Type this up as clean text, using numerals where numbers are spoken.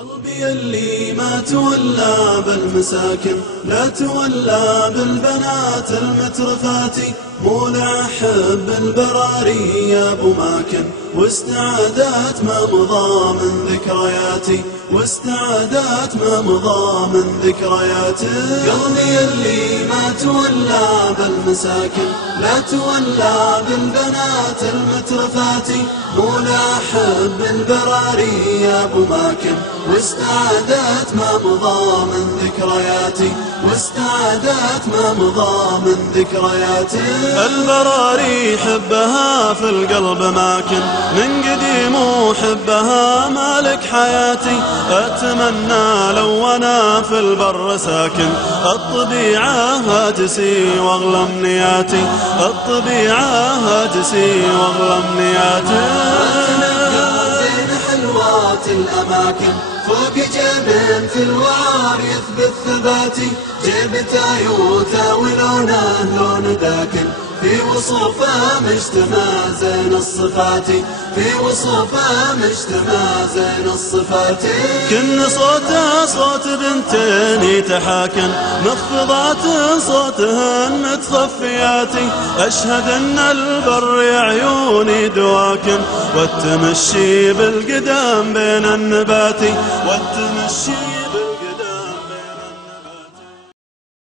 قلبي اللي ما تولى بالمساكن لا تولى بالبنات المترفاتي، مولع حب البراري يا ابو ماكن، واستعادات ما مضى من ذكرياتي، واستعادات ما مضى من ذكرياتي. قلبي اللي ما تولى بالمساكن لا تولى بالبنات المترفاتي، مولع حب البراري يا ابو ماكن، واستعادات ما مضى من ذكرياتي، واستعادات ما مضى من ذكرياتي. البراري حبها في القلب ماكن، من قديم وحبها مالك حياتي، أتمنى لو أنا في البر ساكن، الطبيعة هاجسي واغلى امنياتي، الطبيعة هاجسي واغلى امنياتي. حلوات الأماكن فوق جبل في الوعار يثبت ثباتي، جبت عيوته ولونه لون داكن، في وصوفه مجتمع زين الصفات، في وصوفه مجتمع زين الصفات. كن صوته صوت بنتين يتحاكن، مخفضات صوتهن متصفياتي، أشهد أن البر يا عيوني دواكن، والتمشي بالقدم بين النباتي، والتمشي